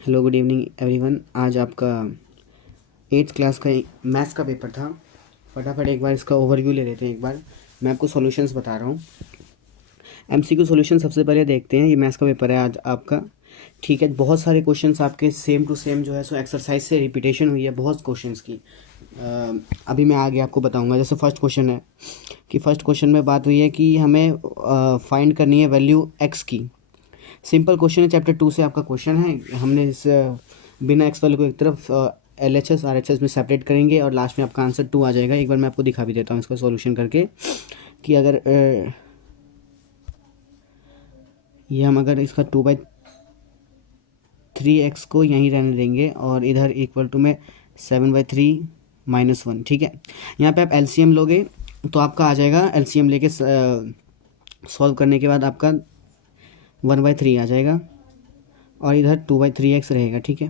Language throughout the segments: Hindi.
Hello good evening everyone. आज आपका 8th क्लास का मैथ्स का पेपर था। फटाफट एक बार इसका ओवरव्यू ले लेते हैं। एक बार मैं आपको सॉल्यूशंस बता रहा हूँ। एमसीक्यू सॉल्यूशन सबसे पहले देखते हैं। ये मैथ्स का पेपर है आज आपका, ठीक है। बहुत सारे क्वेश्चंस आपके सेम टू सेम जो है सो एक्सरसाइज से रिपीटेशन हुई है बहुत क्वेश्चंस की। अभी मैं आगे आपको बताऊंगा। जैसे फर्स्ट क्वेश्चन है कि फर्स्ट क्वेश्चन में बात हुई है कि हमें फाइंड करनी है वैल्यू एक्स की। सिंपल क्वेश्चन है, चैप्टर 2 से आपका क्वेश्चन है। हमने इस बिना एक्स वाले को एक तरफ L H S R H S में सेपरेट करेंगे और लास्ट में आपका आंसर 2 आ जाएगा। एक बार मैं आपको दिखा भी देता हूँ इसका सॉल्यूशन करके कि अगर ये हम अगर इसका 2/3 को यहीं रहने देंगे और इधर इक्वल टू में 7/3 -1, ठीक है। यहाँ पे आप एलसीएम लोगे तो आपका आ जाएगा, एलसीएम लेके सॉल्व करने के बाद आपका 1/3 आ जाएगा और इधर 2/3x रहेगा, ठीक है।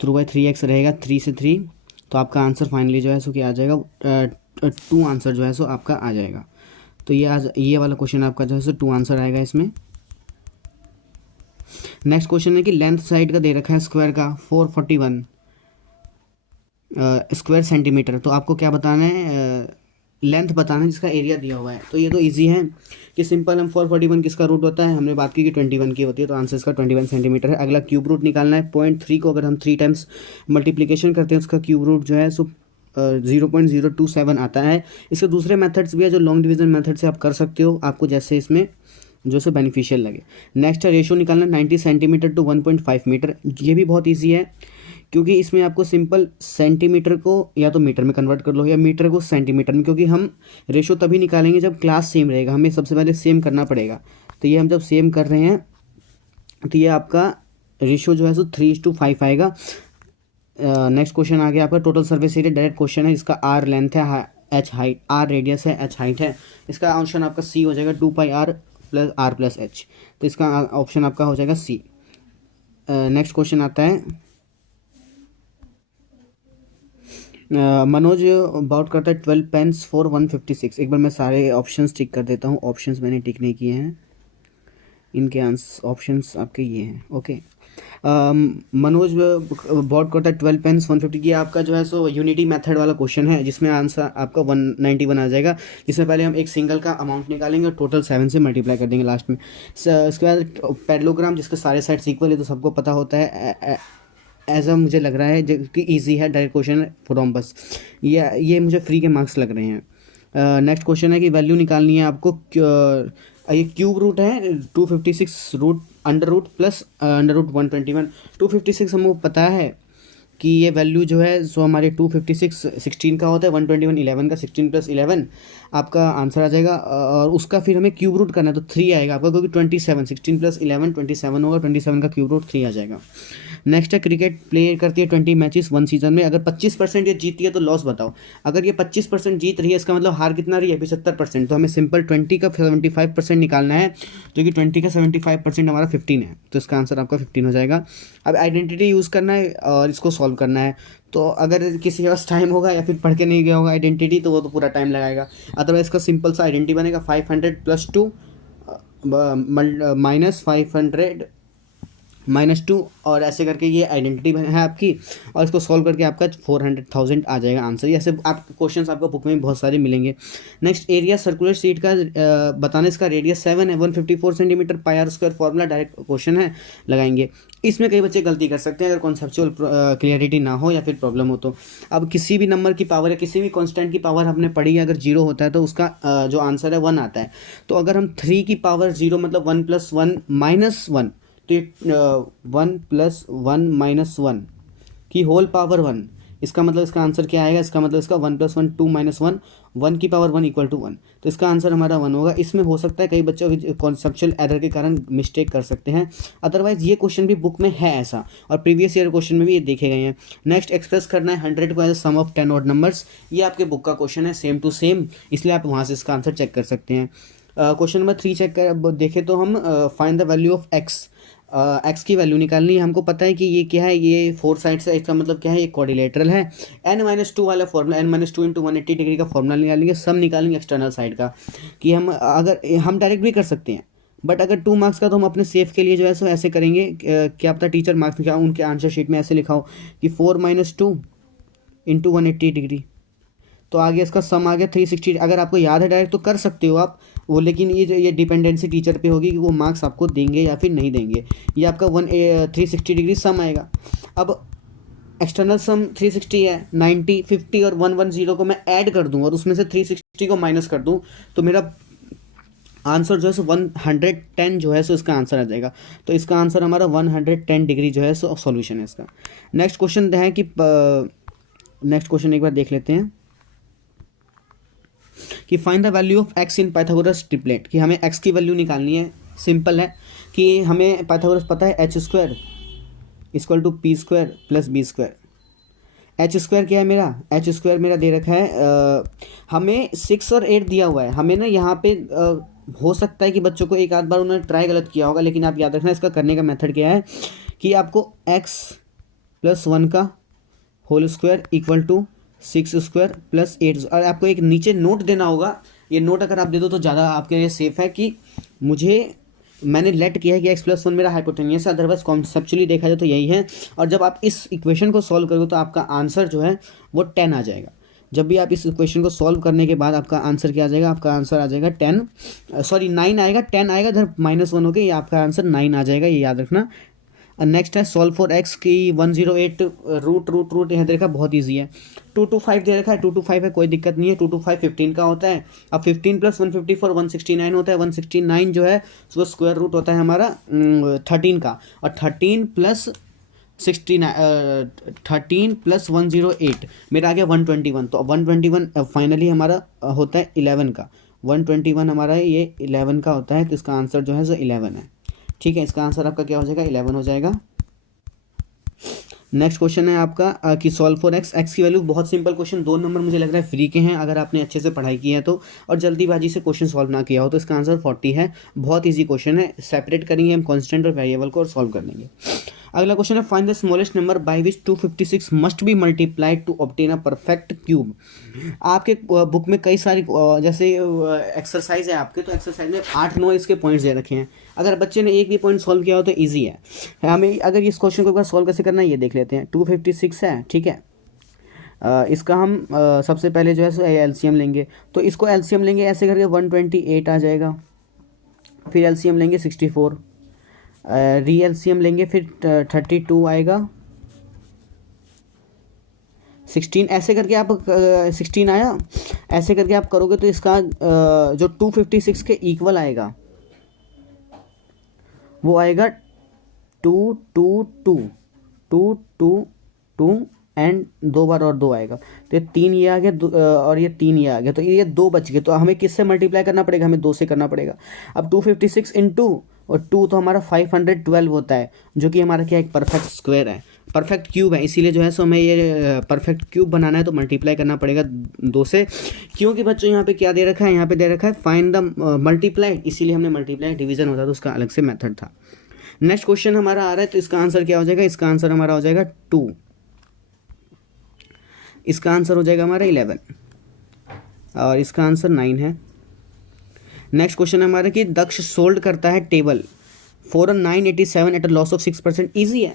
2/3x रहेगा, 3 से 3, तो आपका आंसर फाइनली जो है सो क्या आ जाएगा, 2 आंसर जो है सो आपका आ जाएगा। तो ये वाला क्वेश्चन आपका जो है सो 2 आंसर आएगा इसमें। नेक्स्ट क्वेश्चन है कि लेंथ साइड का दे रखा है स्क्वायर का 441 स्क्वायर सेंटीमीटर। तो आपको क्या बताना है, लेंथ बताना है जिसका एरिया दिया हुआ है। तो ये तो इजी है कि सिंपल, हम 441 किसका रूट होता है, हमने बात की कि 21 की होती है, तो आंसर इसका 21 सेंटीमीटर है। अगला क्यूब रूट निकालना है। 0.3 को अगर हम 3 टाइम्स मल्टीप्लिकेशन करते हैं उसका क्यूब रूट जो है सो 0.027 आता है। इसके दूसरे मेथड्स भी है जो लॉन्ग डिवीजन मेथड से आप कर सकते हो, आपको जैसे इसमें जो से बेनिफिशियल लगे। नेक्स्ट है रेशो निकालना 90 सेंटीमीटर टू 1.5 मीटर। ये भी बहुत ईजी है क्योंकि इसमें आपको सिंपल सेंटीमीटर को या तो मीटर में कन्वर्ट कर लो या मीटर को सेंटीमीटर में, क्योंकि हम रेशो तभी निकालेंगे जब क्लास सेम रहेगा। हमें सबसे पहले सेम करना पड़ेगा। तो ये हम जब सेम कर रहे हैं तो ये आपका रेशो जो है सो 3:5 आएगा। नेक्स्ट क्वेश्चन आ गया आपका total surface area. Direct question है, इसका आर लेंथ है, एच हाइट, आर रेडियस है, एच हाइट है। इसका ऑप्शन आपका सी हो जाएगा, 2πr plus are plus H. तो इसका ऑप्शन आपका हो जाएगा सी। नेक्स्ट क्वेश्चन आता है, मनोज बाउट करता है 12 पेन्स फॉर 156। एक बार मैं सारे ऑप्शंस टिक कर देता हूँ। ऑप्शंस मैंने टिक नहीं किए हैं, इनके आंसर ऑप्शंस आपके ये हैं, ओके। मनोज बाउट करता है 12 पेन्स 150 की। आपका जो है सो यूनिटी मेथड वाला क्वेश्चन है जिसमें आंसर आपका 191 आ जाएगा। इसमें पहले हम एक सिंगल का अमाउंट निकालेंगे और टोटल 7 से मल्टीप्लाई कर देंगे लास्ट में। इसके बाद पैरेललोग्राम जिसके सारे साइड्स इक्वल है तो सबको पता होता है। ऐसा मुझे लग रहा है जो कि ईजी है, डायरेक्ट क्वेश्चन है फ्रॉम बस। ये मुझे फ्री के मार्क्स लग रहे हैं। नेक्स्ट क्वेश्चन है कि वैल्यू निकालनी है आपको। ये क्यूब रूट है 256 root under root plus under root 121। 256 हमको पता है कि ये वैल्यू जो है सो हमारे 256 16 का होता है, 121 11 का, 16 + 11 आपका आंसर आ जाएगा। और उसका फिर हमें क्यूब रूट करना है तो 3 आएगा आपका, क्योंकि 27 16 + 11 27 होगा, 27 का क्यूब रूट 3 आ जाएगा। नेक्स्ट है क्रिकेट प्ले करती है 20 मैचेस 1 सीजन में। अगर 25% ये जीती है तो लॉस बताओ। अगर ये 25% जीत रही है इसका मतलब हार कितना रही है, 75%। तो हमें सिंपल 20 का 75% निकालना है, जो कि 20 का 75% हमारा 15 है। तो इसका आंसर आपका 15 हो जाएगा। अब आइडेंटिटी यूज़ करना है और इसको सॉल्व करना है। तो अगर किसी के पास टाइम होगा या फिर पढ़ के नहीं गया होगा आइडेंटिटी तो वो तो पूरा टाइम लगाएगा। अदरवाइज इसका सिंपल सा आइडेंटिटी बनेगा 500 + 2 -500 -2, और ऐसे करके ये आइडेंटिटी है आपकी। और इसको सॉल्व करके आपका 400,000 आ जाएगा आंसर। ऐसे आप क्वेश्चंस आपको बुक में बहुत सारे मिलेंगे। नेक्स्ट एरिया सर्कुलर शीट का बताने, इसका रेडियस 7 है, 154 centimetre, πr²। Formula direct question है, लगाएंगे। इसमें कई बच्चे गलती कर सकते हैं अगर कॉन्सेप्चुअल क्लियरिटी ना हो या फिर प्रॉब्लम हो तो। अब किसी भी नंबर की पावर या किसी भी कांस्टेंट की पावर हमने पढ़ी है, अगर 0 होता है तो उसका जो आंसर है 1 आता है। तो अगर हम 3 की पावर 0 मतलब 1 + 1 -1, तो ये 1 + 1 - 1 की होल पावर 1, इसका मतलब इसका आंसर क्या आएगा, इसका मतलब इसका 1 + 1 2 - 1, 1 की पावर 1 = 1। तो इसका आंसर हमारा 1 होगा। इसमें हो सकता है कई बच्चों की कॉन्सेप्चुअल एरर के कारण मिस्टेक कर सकते हैं, अदरवाइज ये क्वेश्चन भी बुक में है ऐसा, और प्रीवियस ईयर क्वेश्चन में भी ये देखे गए हैं। नेक्स्ट एक्सप्रेस करना है 100 को as a sum of 10 odd numbers. ये आपके बुक का क्वेश्चन है, सेम टू सेम, इसलिए आप वहाँ से इसका आंसर चेक कर सकते हैं। क्वेश्चन नंबर 3 चेक कर देखें तो हम find the value of x. X की वैल्यू निकालनी है। हमको पता है कि ये क्या है, ये 4 साइड से, इसका मतलब क्या है, ये क्वाड्रिलेटरल है। n-2 वाला फॉर्मूला, n-2 × 180 डिग्री का फॉर्मूला निकालेंगे। सम निकालेंगे एक्सटर्नल साइड का, कि हम अगर हम डायरेक्ट भी कर सकते हैं बट अगर 2 मार्क्स का तो हम अपने सेफ के लिए जो है सो ऐसे करेंगे, क्या पता टीचर मार्क्स क्या उनके आंसर शीट में ऐसे लिखा हो कि 4 - 2 इंटू 180 डिग्री, तो आगे इसका सम आ गया 360। अगर आपको याद है डायरेक्ट तो कर सकते हो आप वो, लेकिन ये डिपेंडेंसी टीचर पे होगी कि वो मार्क्स आपको देंगे या फिर नहीं देंगे। ये आपका 360 डिग्री सम आएगा। अब एक्सटर्नल सम 360 है, 90, 50 और 110 को मैं ऐड कर दूं और उसमें से 360 को माइनस कर दूं, तो मेरा आंसर जो है सो 110 जो है सो इसका आंसर आ जाएगा। तो इसका आंसर हमारा 110 डिग्री जो है सो सॉल्यूशन है इसका। नेक्स्ट क्वेश्चन है कि नेक्स्ट क्वेश्चन एक बार देख लेते हैं कि find the value of x in Pythagoras triplet, कि हमें एक्स की वैल्यू निकालनी है। सिंपल है कि हमें पाइथागोरस पता है H square equal to P square plus B square. H square क्या है मेरा, एच स्क्वायर मेरा दे रखा है हमें 6 और 8 दिया हुआ है। हमें ना यहाँ पे हो सकता है कि बच्चों को एक आध बार उन्होंने ट्राई गलत किया होगा, लेकिन आप याद रखना इसका करने का मेथड क्या है कि आपको एक्स प्लस 1 का whole square equal to 6 square plus 8, और आपको एक नीचे नोट देना होगा। ये नोट अगर आप दे दो तो ज़्यादा आपके लिए सेफ है कि मैंने लेट किया है कि x+1 मेरा हाइपोटेनियस है, अदरवाइज कॉन्सेप्चुअली देखा जाए तो यही है। और जब आप इस इक्वेशन को सॉल्व करोगे तो आपका आंसर जो है वो 10 आ जाएगा। जब भी आप इस इक्वेशन को सॉल्व करने के बाद आपका आंसर क्या आ जाएगा, आपका आंसर आ जाएगा 9 आएगा, 10 आएगा, इधर -1 हो गया, ये आपका आंसर 9 आ जाएगा, ये याद रखना। नेक्स्ट है सॉल्व फॉर एक्स की 108 रूट यहाँ देखा बहुत ईजी है। 2 to 5 दे रखा है, 2 to 5 है, कोई दिक्कत नहीं है। 2 to 5 15 का होता है। अब 15 + 154 169 होता है। 169 जो है वो स्क्वायर रूट होता है हमारा 13 का, और 13 + 108 मेरा आ गया 121। तो 121 फाइनली हमारा होता है 11 का। 121 हमारा ये 11 का होता है, तो इसका आंसर जो है जो 11 है। ठीक है, इसका आंसर आपका क्या हो जाएगा, 11 हो जाएगा। नेक्स्ट क्वेश्चन है आपका कि सॉल्व फॉर एक्स। एक्स की वैल्यू बहुत सिंपल क्वेश्चन, 2 नंबर मुझे लग रहा है फ्री के हैं अगर आपने अच्छे से पढ़ाई की है तो, और जल्दीबाजी से क्वेश्चन सॉल्व ना किया हो तो इसका आंसर 40 है। बहुत इजी क्वेश्चन है, सेपरेट करेंगे हम कांस्टेंट और वेरिएबल को और सॉल्व कर लेंगे। अगला क्वेश्चन है find the smallest number by which 256 must be multiplied to obtain a perfect cube. आपके बुक में कई सारी जैसे एक्सरसाइज है आपके, तो एक्सरसाइज में 8-9 इसके पॉइंट्स दे रखे हैं। अगर बच्चे ने एक भी पॉइंट सॉल्व किया हो तो ईजी है। हमें अगर इस क्वेश्चन को एक बार सॉल्व कैसे करना है ये देख लेते हैं। 256 है, ठीक है। इसका हम सबसे पहले जो है सो एलसीएम लेंगे, तो इसको एलसीएम लेंगे ऐसे करके 128 आ जाएगा। फिर एलसीएम लेंगे 64, री एलसीएम लेंगे फिर 32 आएगा, 16 ऐसे करके आप 16 आया, ऐसे करके आप करोगे तो इसका जो 256 के इक्वल आएगा वो आएगा 222 222 एंड 2 बार और 2 आएगा, तो ये 3 ये आ गया और ये 3 ये आ गया, तो ये 2 बच गए। तो हमें किससे मल्टीप्लाई करना पड़ेगा, हमें 2 से करना पड़ेगा। अब 256 इंटू और 2 तो हमारा 512 होता है, जो कि हमारा क्या एक परफेक्ट स्क्वायर है, परफेक्ट क्यूब है। इसीलिए जो है सो हमें ये परफेक्ट क्यूब बनाना है तो मल्टीप्लाई करना पड़ेगा 2 से, क्योंकि बच्चों यहाँ पे क्या दे रखा है, यहाँ पे दे रखा है फाइंड द मल्टीप्लाई, इसीलिए हमने मल्टीप्लाई डिवीजन होता तो उसका अलग से मेथड था। नेक्स्ट क्वेश्चन हमारा आ रहा है, तो इसका आंसर क्या हो जाएगा, इसका आंसर हमारा हो जाएगा 2, इसका आंसर हो जाएगा हमारा 11 और इसका आंसर 9 है। नेक्स्ट क्वेश्चन है हमारा कि दक्ष सोल्ड करता है table for 987 at a loss of 6%। Easy है,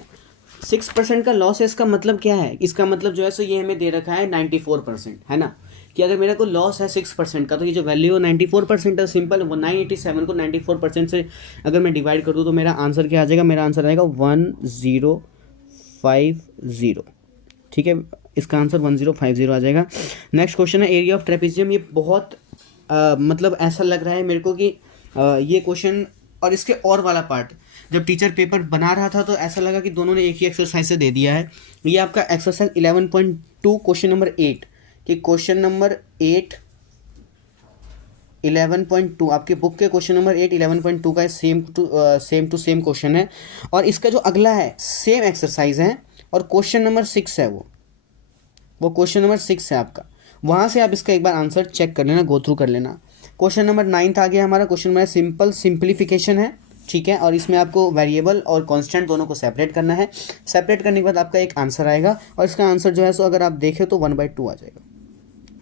6% का लॉस है, इसका मतलब क्या है, इसका मतलब जो है सो ये हमें दे रखा है 94%, है ना, कि अगर मेरे को लॉस है 6% का तो ये जो वैल्यू है 94% है। सिंपल, 987 को 94% से अगर मैं डिवाइड कर दूँ तो मेरा आंसर क्या आ जाएगा, मेरा आंसर आएगा 1050। ठीक है, इसका आंसर 1050 आ जाएगा। नेक्स्ट क्वेश्चन है एरिया ऑफ ट्रेपेजियम। ये बहुत मतलब ऐसा लग रहा है मेरे को कि ये क्वेश्चन और इसके और वाला पार्ट जब टीचर पेपर बना रहा था तो ऐसा लगा कि दोनों ने एक ही एक्सरसाइज से दे दिया है। ये आपका एक्सरसाइज 11.2 क्वेश्चन नंबर 8 कि क्वेश्चन नंबर 8 11.2 आपके बुक के क्वेश्चन नंबर 8 11.2 का सेम टू सेम क्वेश्चन है, और इसका जो अगला है सेम एक्सरसाइज है और क्वेश्चन नंबर 6 है, वो क्वेश्चन नंबर 6 है आपका। वहाँ से आप इसका एक बार आंसर चेक कर लेना, गो थ्रू कर लेना। क्वेश्चन नंबर 9 आ गया हमारा, क्वेश्चन नंबर सिंपल सिंप्लीफिकेशन है, ठीक है, और इसमें आपको वेरिएबल और कांस्टेंट दोनों को सेपरेट करना है। सेपरेट करने के बाद आपका एक आंसर आएगा और इसका आंसर जो है सो अगर आप देखें तो 1/2 आ जाएगा।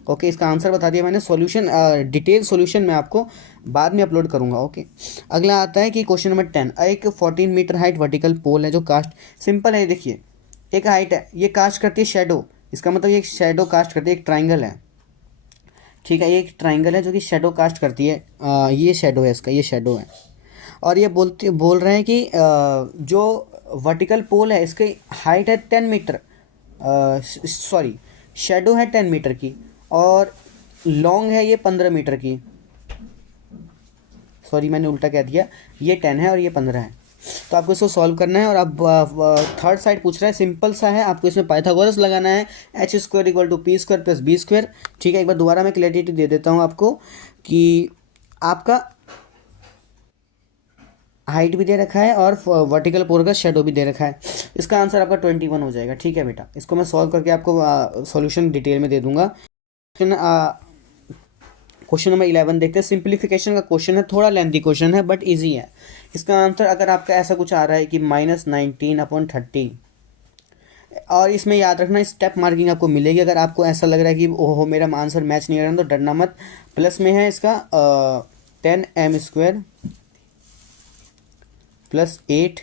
ओके, इसका आंसर बता दिया मैंने। सॉल्यूशन डिटेल सॉल्यूशन मैं आपको बाद में अपलोड करूँगा। ओके, अगला आता है कि क्वेश्चन नंबर 10, एक 14 मीटर हाइट वर्टिकल पोल है जो कास्ट, सिंपल है, देखिए एक हाइट है, ये कास्ट करती है शेडो, इसका मतलब ये शेडो कास्ट करती है, एक ट्राइंगल है, ठीक है, ये एक ट्राइंगल है जो कि शेडो कास्ट करती है, ये शेडो है इसका, ये शेडो है। और ये बोल रहे हैं कि जो वर्टिकल पोल है इसकी हाइट है 10 मीटर, सॉरी शेडो है 10 मीटर की, और लॉन्ग है ये 15 मीटर की, सॉरी मैंने उल्टा कह दिया, ये 10 है और ये 15 है। तो आपको इसको सॉल्व करना है। और अब थर्ड साइड पूछ रहा है, सिंपल सा है, आपको इसमें पाइथागोरस लगाना है, H square equal to P square plus B square, ठीक है। एक बार दोबारा मैं क्लैरिटी दे देता हूँ आपको कि आपका हाइट भी दे रखा है और वर्टिकल पोल का शेडो भी दे रखा है। इसका आंसर आपका 21 हो जाएगा, ठीक है बेटा। इसको मैं सॉल्व करके आपको सॉल्यूशन डिटेल में दे दूंगा। क्वेश्चन नंबर 11 देखते हैं, सिंप्लीफिकेशन का क्वेश्चन है, थोड़ा लेंथी क्वेश्चन है बट इजी है। इसका आंसर अगर आपका ऐसा कुछ आ रहा है कि -19/30, और इसमें याद रखना स्टेप मार्किंग आपको मिलेगी। अगर आपको ऐसा लग रहा है कि ओहो मेरा आंसर मैच नहीं कर रहा तो डरना मत, प्लस में है इसका 10m² प्लस 8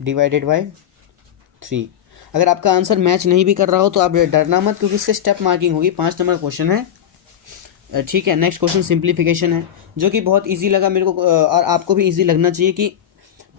डिवाइडेड बाई 3। अगर आपका आंसर मैच नहीं भी कर रहा हो तो आप डरना मत, क्योंकि इससे स्टेप मार्किंग होगी। 5 नंबर क्वेश्चन है, ठीक है। नेक्स्ट क्वेश्चन सिंप्लीफिकेशन है, जो कि बहुत इजी लगा मेरे को, और आपको भी इजी लगना चाहिए कि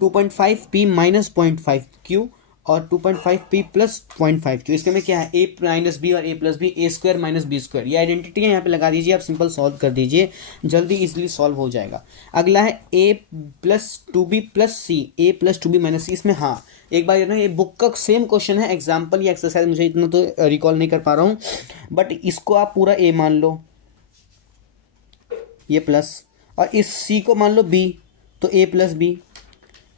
2.5p माइनस 0.5q और 2.5p प्लस 0.5q, इसके में क्या है, a माइनस बी और a plus B, A square minus B square, ये आइडेंटिटी है, यहाँ पे लगा दीजिए, आप सिंपल सॉल्व कर दीजिए, जल्दी इजीली सॉल्व हो जाएगा। अगला है a plus 2b plus C, a plus 2b minus C. इसमें हाँ एक बार ना, ये बुक का सेम क्वेश्चन है, एग्जाम्पल या एक्सरसाइज मुझे इतना तो रिकॉल नहीं कर पा रहा हूँ, बट इसको आप पूरा a मान लो, ये प्लस, और इस c को मान लो b, तो a प्लस बी,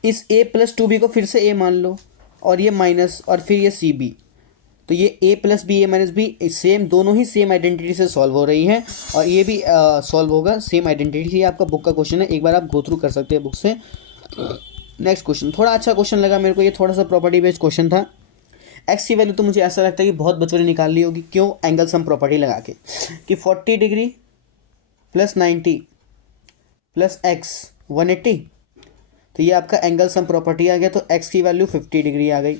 इस a प्लस 2b को फिर से a मान लो, और ये माइनस, और फिर ये सी बी, तो ये a plus B, A minus B, same, दोनों ही सेम आइडेंटिटी से सॉल्व हो रही है, और ये भी सॉल्व होगा सेम आइडेंटिटी से। आपका बुक का क्वेश्चन है, एक बार आप गो थ्रू कर सकते हैं बुक से। नेक्स्ट क्वेश्चन थोड़ा अच्छा क्वेश्चन लगा मेरे को, ये थोड़ा सा प्रॉपर्टी बेस्ड क्वेश्चन था। एक्स की वैल्यू तो मुझे ऐसा लगता है कि बहुत बच्चों ने निकाल ली होगी, क्यों, एंगल सम प्रॉपर्टी लगा के, कि 40 डिग्री प्लस 90 प्लस एक्स 180, तो ये आपका एंगल सम प्रॉपर्टी आ गया। तो x की वैल्यू 50 डिग्री आ गई,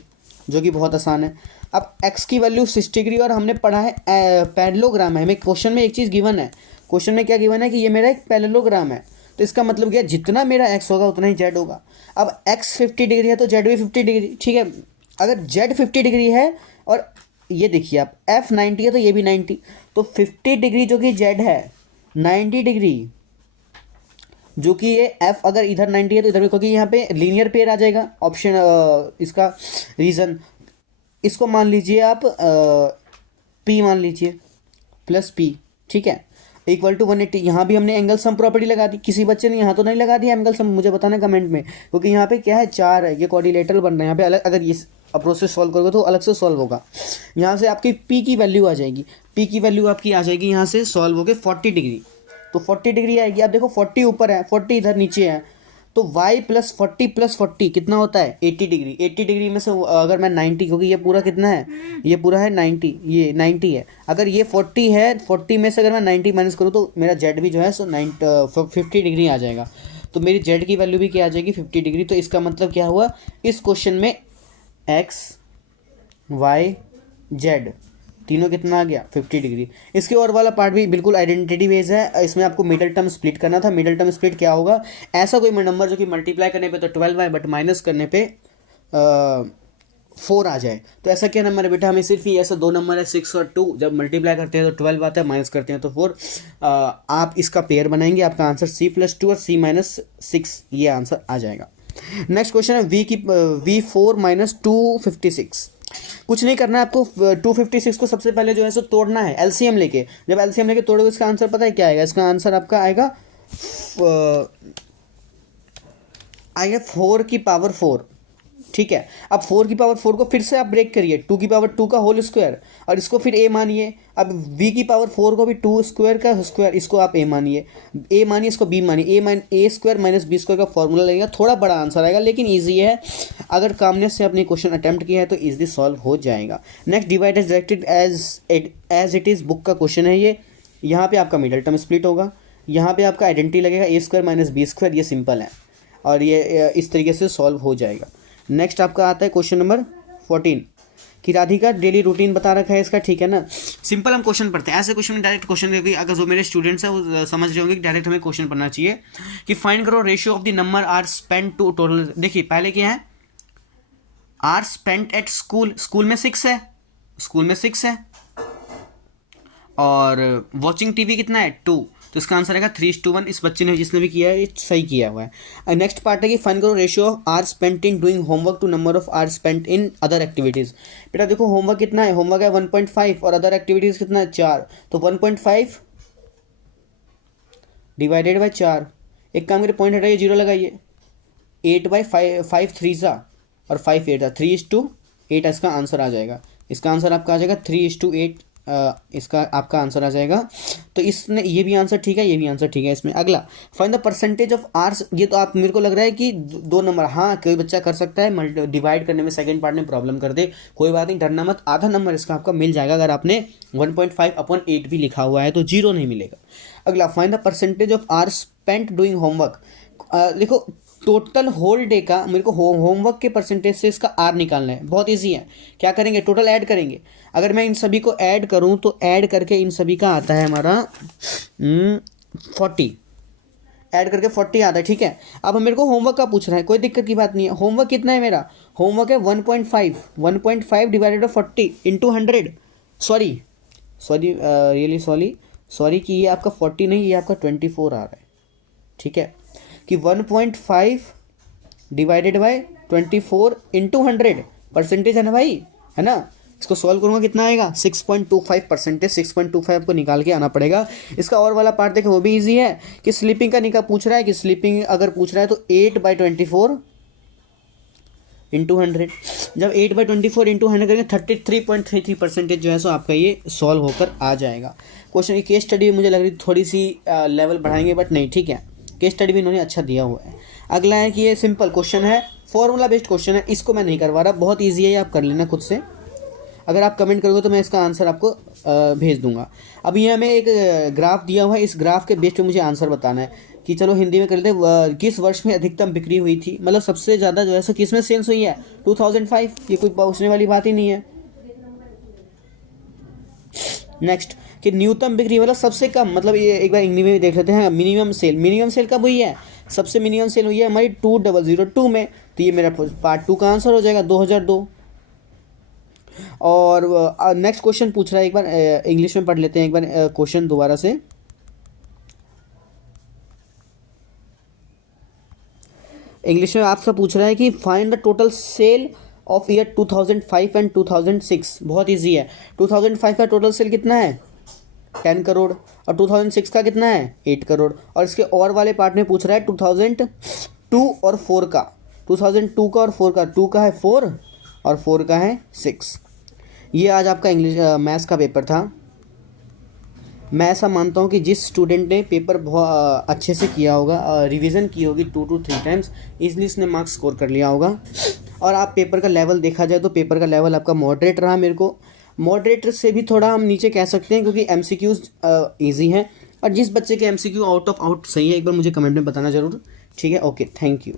जो कि बहुत आसान है। अब x की वैल्यू 60 डिग्री, और हमने पढ़ा है पैरेललोग्राम है, हमें क्वेश्चन में एक चीज़ गिवन है, क्वेश्चन में क्या गिवन है कि ये मेरा एक पैरेललोग्राम है, तो इसका मतलब क्या, जितना मेरा x होगा उतना ही z होगा। अब x 50 डिग्री है तो z भी 50 डिग्री, ठीक है। अगर z 50 डिग्री है, और ये देखिए आप f 90 है तो ये भी 90, तो 50 डिग्री जो कि z है, 90 डिग्री जो कि ये f अगर इधर 90 है तो इधर भी, क्योंकि यहाँ पे लीनियर पेयर आ जाएगा ऑप्शन, इसका रीज़न, इसको मान लीजिए आप p मान लीजिए प्लस p, ठीक है, इक्वल टू 180। यहाँ भी हमने एंगल सम प्रॉपर्टी लगा दी, किसी बच्चे ने यहाँ तो नहीं लगा दिया एंगल सम, मुझे बताना कमेंट में, क्योंकि यहाँ पे क्या है, 4 है, ये क्वाड्रिलेटरल बन रहा है, यहाँ पे अलग, अगर ये अप्रोच से सॉल्व करोगे तो अलग से सॉल्व होगा। यहाँ से आपकी p की वैल्यू आ जाएगी, p की वैल्यू आपकी आ जाएगी यहाँ से सॉल्व हो गए 40 डिग्री, तो 40 डिग्री आएगी। आप देखो 40 ऊपर है, 40 इधर नीचे है, तो y प्लस 40 कितना होता है, 80 डिग्री। 80 डिग्री में से अगर मैं 90, क्योंकि ये पूरा कितना है, ये पूरा है 90, ये 90 है, अगर ये 40 है, 40 में से अगर मैं 90 माइनस करूँ तो मेरा z भी जो है सो 50 डिग्री आ जाएगा। तो मेरी z की वैल्यू भी क्या आ जाएगी, 50 डिग्री। तो इसका मतलब क्या हुआ, इस क्वेश्चन में x y z तीनों कितना आ गया, 50 डिग्री। इसके और वाला पार्ट भी बिल्कुल आइडेंटिटी बेस है, इसमें आपको मिडल टर्म स्प्लिट करना था। मिडल टर्म स्प्लिट क्या होगा, ऐसा कोई नंबर जो कि मल्टीप्लाई करने पे तो 12 आए बट माइनस करने पे 4 आ जाए, तो ऐसा क्या नंबर है बेटा, हमें सिर्फ ही ऐसा 2 नंबर है 6 और 2, जब मल्टीप्लाई करते हैं तो 12 आता है, माइनस करते हैं तो 4। आप इसका पेयर बनाएंगे, आपका आंसर c+2 और c-6, ये आंसर आ जाएगा। नेक्स्ट क्वेश्चन है v4 माइनस 256। कुछ नहीं करना है आपको, 256 को सबसे पहले जो है सो तोड़ना है एलसीएम लेके। जब एलसीएम लेके तोड़ोगे इसका आंसर पता है क्या आएगा, इसका आंसर आपका आएगा 4 की पावर 4, ठीक है। अब 4 की पावर 4 को फिर से आप ब्रेक करिए, 2 की पावर 2 का होल स्क्वायर, और इसको फिर a मानिए। अब v की पावर 4 को भी 2 स्क्वायर का स्क्वायर, इसको आप a मानिए, इसको b मानिए, a square minus b square का फॉर्मूला लगेगा। थोड़ा बड़ा आंसर आएगा लेकिन ईजी है, अगर कामनेस से अपने क्वेश्चन अटैम्प्ट किया है तो ईजिली सॉल्व हो जाएगा। Next divide as directed as it is, book का क्वेश्चन है ये। यहाँ पे आपका मिडल टर्म स्प्लिट होगा, यहाँ पे आपका आइडेंटिटी लगेगा ए स्क्वायर माइनस बी स्क्वायर, ये सिंपल है और ये इस तरीके से सॉल्व हो जाएगा। नेक्स्ट आपका आता है क्वेश्चन नंबर 14 कि राधिका डेली रूटीन बता रखा है इसका, ठीक है ना। सिंपल हम क्वेश्चन पढ़ते हैं, ऐसे क्वेश्चन में डायरेक्ट क्वेश्चन देगी, अगर जो मेरे स्टूडेंट्स हैं वो समझ रहे होंगे कि डायरेक्ट हमें क्वेश्चन पढ़ना चाहिए कि फाइंड करो ratio of the number hours spend to total. देखिए पहले क्या है, hours spent at school, school में 6 है, स्कूल में 6 है, और वॉचिंग टीवी कितना है 2, तो इसका आंसर आएगा 3:1। इस बच्चे ने जिसने भी किया है ये सही किया हुआ है। नेक्स्ट पार्ट है कि फाइंड करो ratio of hours spent in doing homework to number of hours spent in other activities. बेटा देखो होमवर्क कितना है, होमवर्क है 1.5 और अदर एक्टिविटीज़ कितना है 4, तो 1.5 डिवाइडेड बाई 4, एक काम करिए पॉइंट हटाइए 0 लगाइए, 8/5, 5 3 सा और 5 8 3:8 इसका आंसर आ जाएगा। इसका आंसर आपका आ जाएगा 3:8, इसका आपका आंसर आ जाएगा। तो इसने ये भी आंसर ठीक है, ये भी आंसर ठीक है इसमें। अगला find the percentage of hours, ये तो आप मेरे को लग रहा है कि 2 नंबर, हाँ कोई बच्चा कर सकता है डिवाइड करने में सेकंड पार्ट में प्रॉब्लम कर दे, कोई बात नहीं, डरना मत, आधा नंबर इसका आपका मिल जाएगा। अगर आपने 1.5/8 भी लिखा हुआ है तो 0 नहीं मिलेगा। अगला find the percentage of hours spent doing homework. देखो टोटल होल डे का मेरे को होमवर्क के परसेंटेज से इसका आर निकालना है, बहुत इजी है। क्या करेंगे, टोटल ऐड करेंगे। अगर मैं इन सभी को ऐड करूं तो ऐड करके इन सभी का आता है हमारा 40, ऐड करके 40 आता है, ठीक है। अब मेरे को होमवर्क का पूछ रहा है, कोई दिक्कत की बात नहीं है। होमवर्क कितना है मेरा, होमवर्क है 1.5 डिवाइडेड बाई 40 इंटू 100, सॉरी कि ये आपका 40 नहीं, ये आपका 24 आ रहा है, ठीक है, कि 1.5 डिवाइडेड बाई 24 इंटू 100 परसेंटेज है ना भाई, है ना। इसको सॉल्व करूँगा कितना आएगा 6.25 परसेंटेज, 6.25 आपको निकाल के आना पड़ेगा। इसका और वाला पार्ट देखें वो भी इजी है कि स्लीपिंग का पूछ रहा है, कि स्लीपिंग अगर पूछ रहा है तो 8/24 इंटू 100, जब 8/24 इंटू 100 करेंगे 33.33 परसेंटेज जो है सो आपका ये सॉल्व होकर आ जाएगा। क्वेश्चन की केस स्टडी मुझे लग रही थोड़ी सी लेवल बढ़ाएंगे, बट नहीं, ठीक है, केस स्टडी भी इन्होंने अच्छा दिया हुआ है। अगला है कि ये सिंपल क्वेश्चन है, फॉर्मूला बेस्ड क्वेश्चन है, इसको मैं नहीं करवा रहा, बहुत ईजी है, ये आप कर लेना खुद से। अगर आप कमेंट करोगे तो मैं इसका आंसर आपको भेज दूंगा। अब ये हमें एक ग्राफ दिया हुआ है, इस ग्राफ के बेस्ड पे मुझे आंसर बताना है कि चलो हिंदी में कर लेते हैं, किस वर्ष में अधिकतम बिक्री हुई थी, मतलब सबसे ज़्यादा जो है सो किस में सेल्स हुई है, 2005, ये कोई पूछने वाली बात ही नहीं है। नेक्स्ट कि न्यूनतम बिक्री मतलब सबसे कम, मतलब ये एक बार इंग्लिश में भी देख लेते हैं। मिनिमम सेल कब हुई है, सबसे मिनिमम सेल हुई है हमारी 2002 में, तो ये मेरा पार्ट 2 का आंसर हो जाएगा 2002। और नेक्स्ट क्वेश्चन पूछ रहा है, एक बार इंग्लिश में पढ़ लेते हैं एक बार क्वेश्चन दोबारा से। इंग्लिश में आपसे पूछ रहा है कि find the total sale of year 2005 and 2006। बहुत इजी है, 2005 का टोटल सेल कितना है 10 करोड़ और 2006 का कितना है 8 करोड़। और इसके और वाले पार्ट में पूछ रहा है 2002 और 4 का, 2002 का और 4 का, 2 का है 4 और 4 का है 6। ये आज आपका इंग्लिश मैथ्स का पेपर था। मैं ऐसा मानता हूँ कि जिस स्टूडेंट ने पेपर बहुत अच्छे से किया होगा, रिवीजन की होगी 2 to 3 टाइम्स, इजली इसने मार्क्स स्कोर कर लिया होगा। और आप पेपर का लेवल देखा जाए तो पेपर का लेवल आपका मॉडरेट रहा, मेरे को मॉडरेट से भी थोड़ा हम नीचे कह सकते हैं, क्योंकि MCQs ईजी हैं। और जिस बच्चे के MCQ आउट ऑफ आउट सही है एक बार मुझे कमेंट में बताना ज़रूर, ठीक है। Okay, thank you.